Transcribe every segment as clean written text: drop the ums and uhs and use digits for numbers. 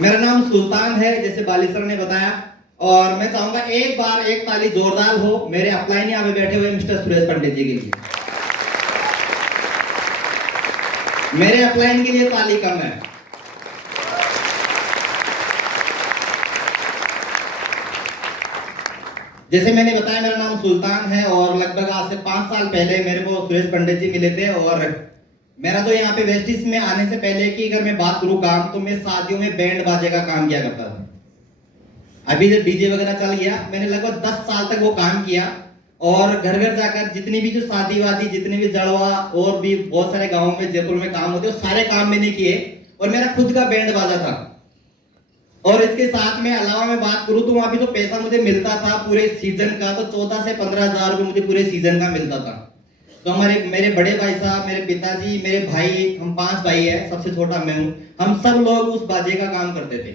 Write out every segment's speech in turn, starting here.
मेरा नाम सुल्तान है, जैसे बाली सर ने बताया। और मैं चाहूंगा एक बार एक ताली जोरदार हो मेरे अपलाइन यहाँ पे बैठे हुए मिस्टर सुरेश पंडित जी के लिए। मेरे अपलाइन के लिए ताली कम है। जैसे मैंने बताया, मेरा नाम सुल्तान है और लगभग आज से 5 साल पहले मेरे को सुरेश पंडित जी मिले थे। और मेरा तो यहाँ पे वेस्टिस में आने से पहले की अगर मैं बात करूँ काम, तो मैं शादियों में बैंड बाजे का काम किया करता था। अभी जब डीजे वगैरह चल गया, मैंने लगभग 10 साल तक वो काम किया। और घर घर जाकर जितनी भी जो शादी वादी, जितनी भी जड़वा और भी बहुत सारे गाँव में जयपुर में काम होते, सारे काम मैंने किए। और मेरा खुद का बैंड बाजा था। और इसके साथ में अलावा मैं बात करूं तो वहां भी जो पैसा मुझे मिलता था पूरे सीजन का, तो 14 से 15 हजार रुपये मुझे पूरे सीजन का मिलता था। तो हमारे मेरे बड़े भाई साहब, मेरे पिताजी, मेरे भाई, हम 5 भाई है, सबसे छोटा मैं हूं। हम सब लोग उस बाजे का काम करते थे।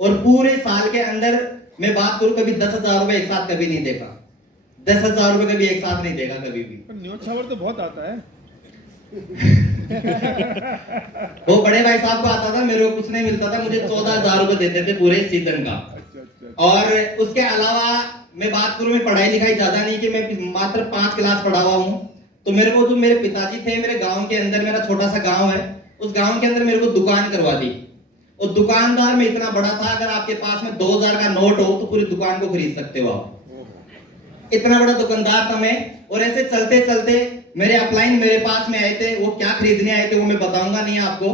और पूरे साल के अंदर मैं बात करूं, कभी 10,000 रुपए एक साथ कभी नहीं देखा। 10,000 रुपए कभी एक साथ नहीं देखा कभी भी। न्यूज़ तो बहुत आता है। वो बड़े भाई साहब को आता था, मेरे को कुछ नहीं मिलता था। मुझे 14,000 रुपए देते थे पूरे सीजन का। और उसके अलावा मैं बात करूं, मैं पढ़ाई लिखाई ज्यादा नहीं, कि मैं मात्र 5 क्लास पढ़ा हुआ हूं। तो मेरे को जो मेरे पिताजी थे, मेरे गांव के अंदर, मेरा छोटा सा गांव है, उस गांव के अंदर मेरे को दुकान करवा दी। और दुकानदार में इतना बड़ा था, अगर आपके पास में 2,000 का नोट हो तो पूरी दुकान को खरीद सकते हो आप। इतना बड़ा दुकानदार था मैं। और ऐसे चलते चलते मेरे अपलाइन मेरे पास में आए थे। वो क्या खरीदने आए थे वो मैं बताऊंगा नहीं आपको।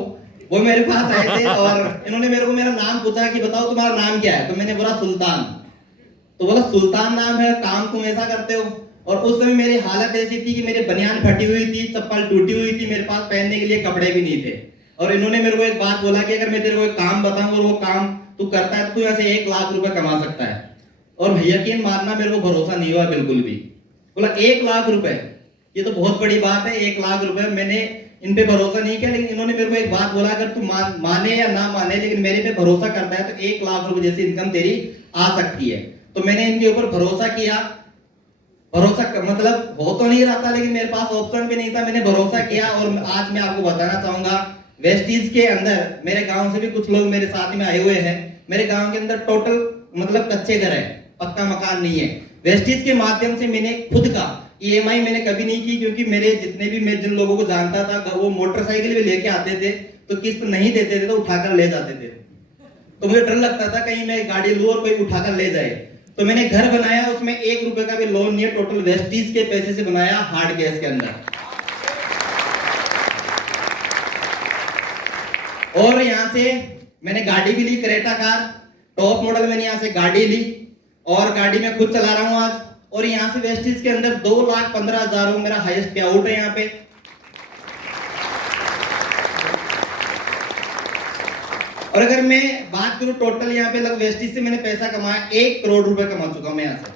वो मेरे पास आए थे और इन्होंने मेरे को मेरा नाम पूछा कि बताओ तुम्हारा नाम क्या है। तो मैंने बोला सुल्तान। तो बोला सुल्तान नाम है, काम तुम ऐसा करते हो। और उस समय मेरी हालत ऐसी थी कि मेरी बनियान फटी हुई थी, चप्पल टूटी हुई थी, मेरे पास पहनने के लिए कपड़े भी नहीं थे। और इन्होंने मेरे को एक बात बोला कि अगर मैं तेरे को एक काम बताऊं और वो काम तू करता है तो तू यहाँ से 1 लाख रुपए कमा सकता है। और यकीन मानना, मेरे को भरोसा नहीं हुआ बिल्कुल भी। बोला 1 लाख रुपए, ये तो बहुत बड़ी बात है। 1 लाख रुपए, मैंने इन पे भरोसा नहीं किया। लेकिन इन्होंने मेरे को एक बात बोला, अगर तू माने या ना माने, लेकिन मेरे पे भरोसा करता है तो 1 लाख रुपए जैसी इनकम तेरी आ सकती है। तो मैंने इनके ऊपर भरोसा किया। भरोसा मतलब हो तो नहीं रहा था, लेकिन मेरे पास ऑप्शन भी नहीं था। मैंने भरोसा किया। और आज मैं आपको बताना चाहूंगा, वेस्टीज के अंदर मेरे गांव से भी कुछ लोग मेरे साथ में आए हुए हैं। मेरे गांव के अंदर टोटल मतलब कच्चे घर है, पक्का मकान नहीं है। वेस्टीज के माध्यम से मैंने खुद का ईएमआई मैंने कभी नहीं की, क्योंकि मेरे जितने भी, मैं जिन लोगों को जानता था, वो मोटरसाइकिल भी लेके आते थे तो किस्त नहीं देते थे, तो उठाकर ले जाते थे। तो मुझे डर लगता था कहीं मैं गाड़ी लूं और कोई उठाकर ले जाए। तो मैंने घर बनाया, उसमें 1 रुपए का भी लोन नहीं है, टोटल वेस्टीज के पैसे से बनाया, हार्ड कैश के अंदर। और यहाँ से मैंने गाड़ी भी ली, क्रेटा कार, टॉप मॉडल। मैंने यहाँ से गाड़ी ली और गाड़ी में खुद चला रहा हूँ आज। और यहाँ से वेस्टीज के अंदर 2,15,000 मेरा हाईएस्ट पे आउट है यहाँ पे। और अगर मैं बात करूं टोटल यहाँ पे लगभग वेस्टीज से मैंने पैसा कमाया, 1 करोड़ रुपए कमा चुका हूं मैं यहाँ से।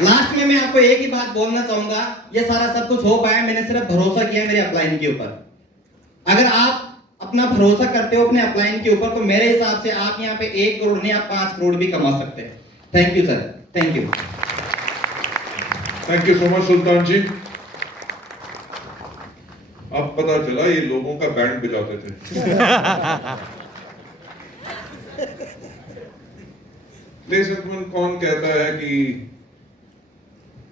लास्ट में मैं आपको एक ही बात बोलना चाहूंगा, ये सारा सब कुछ हो पाया, मैंने सिर्फ भरोसा किया मेरे अपलाइन के ऊपर। अगर आप अपना भरोसा करते हो अपने अपलाइन के ऊपर, तो मेरे हिसाब से आप यहाँ पे 1 करोड़ नहीं, आप 5 करोड़ भी कमा सकते हैं। Thank you sir, thank you. Thank you so much Sultan ji. अब पता चला ये लोगों का बैंड बजाते थे। लेकिन कौन कहता है कि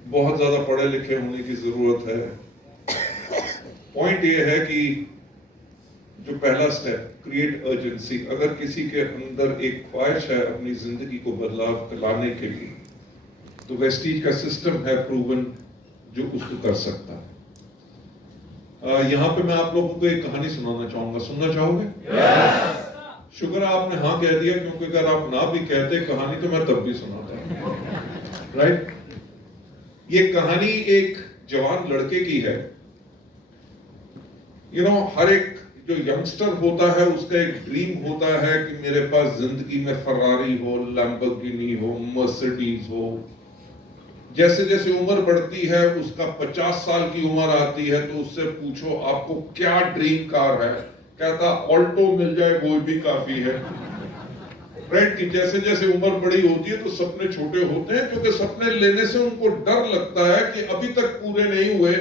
बहुत ज्यादा पढ़े लिखे होने की जरूरत है। पॉइंट ये है कि जो पहला स्टेप, क्रिएट अर्जेंसी। अगर किसी के अंदर एक ख्वाहिश है अपनी जिंदगी को बदलाव लाने के लिए, तो वेस्टीज का सिस्टम है प्रूवन जो उसको कर सकता है। यहाँ पे मैं आप लोगों को एक कहानी सुनाना चाहूंगा, सुनना चाहोगे? शुक्र है आपने हाँ कह दिया, क्योंकि अगर आप ना भी कहते कहानी तो मैं तब भी सुनाता। राइट? ये कहानी एक जवान लड़के की है। हर एक जो यंगस्टर होता है उसका एक ड्रीम होता है कि मेरे पास जिंदगी में फरारी हो, लैम्बोर्गिनी हो, मर्सिडीज हो। जैसे जैसे उम्र बढ़ती है, उसका 50 साल की उम्र आती है, तो उससे पूछो आपको क्या ड्रीम कार है, कहता ऑल्टो मिल जाए वो भी काफी है। राइट? कि जैसे जैसे उम्र बड़ी होती है तो सपने छोटे होते हैं, क्योंकि सपने लेने से उनको डर लगता है कि अभी तक पूरे नहीं हुए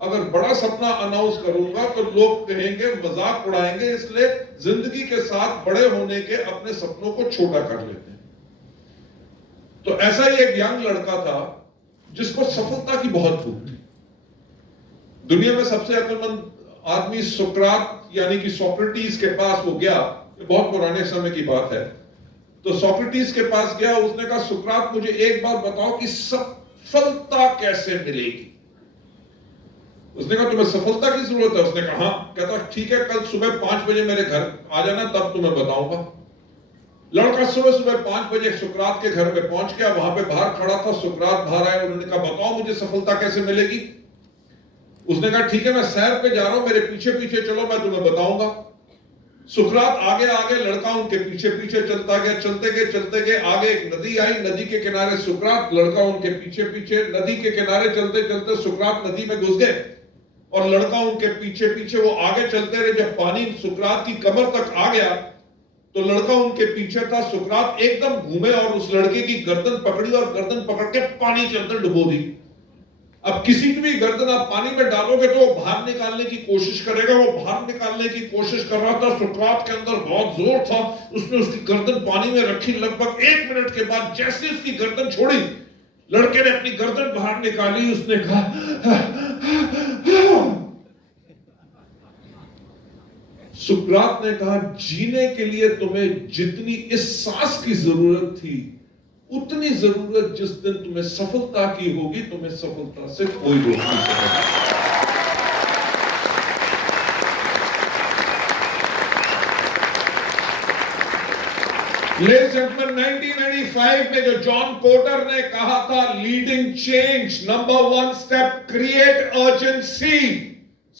अगर बड़ा सपना अनाउंस करूंगा तो लोग कहेंगे, मजाक उड़ाएंगे, इसलिए जिंदगी के साथ बड़े होने के अपने सपनों को छोटा कर लेते हैं। तो ऐसा ही एक यंग लड़का था जिसको सफलता की बहुत भूख थी। दुनिया में सबसे अक्लमंद आदमी सुकरात यानी कि सोक्रेटिस के पास वो गया, बहुत पुराने समय की बात है। तो सोक्रेटिस के पास गया, उसने कहा सुकरात मुझे एक बार बताओ कि सफलता कैसे मिलेगी। उसने कहा तुम्हें सफलता की जरूरत है? उसने कहा हाँ। कहता ठीक है, कल सुबह 5 बजे मेरे घर आ जाना, तब तुम्हें बताऊंगा। लड़का सुबह 5 बजे सुकरात के घर में पहुंच गया। वहां पे बाहर खड़ा था, सुकरात बाहर आए, उन्होंने कहा बताओ मुझे सफलता कैसे मिलेगी। उसने कहा ठीक है, मैं सैर पे जा रहा हूं, मेरे पीछे पीछे चलो, मैं तुम्हें बताऊंगा। सुकरात आगे आगे, लड़का उनके पीछे पीछे चलता गया। चलते गए आगे एक नदी आई, नदी के किनारे सुकरात, लड़का उनके पीछे पीछे। नदी के किनारे चलते चलते सुकरात नदी में घुस गए और लड़का उनके पीछे पीछे। वो आगे चलते रहे, जब पानी सुकरात की कमर तक आ गया तो लड़का उनके पीछे था। सुकरात एकदम घूमे और उस लड़के की गर्दन पकड़ी और गर्दन पकड़ के पानी के अंदर डुबो दी। अब किसी की भी गर्दन आप पानी में डालोगे तो वो बाहर निकालने की कोशिश करेगा। वो बाहर निकालने की कोशिश कर रहा था, सुकरात के अंदर बहुत जोर था। उसने उसकी गर्दन पानी में रखी। लगभग 1 मिनट के बाद जैसे उसकी गर्दन छोड़ी, लड़के ने अपनी गर्दन बाहर निकाली। उसने कहा सुकरात ने कहा जीने के लिए तुम्हें जितनी इस सांस की जरूरत थी, उतनी जरूरत जिस दिन तुम्हें सफलता की होगी, तुम्हें सफलता से कोई रोक नहीं सकेगा। Ladies and gentlemen, 1995 में जो जॉन कोटर ने कहा था leading change, number 1 step create urgency.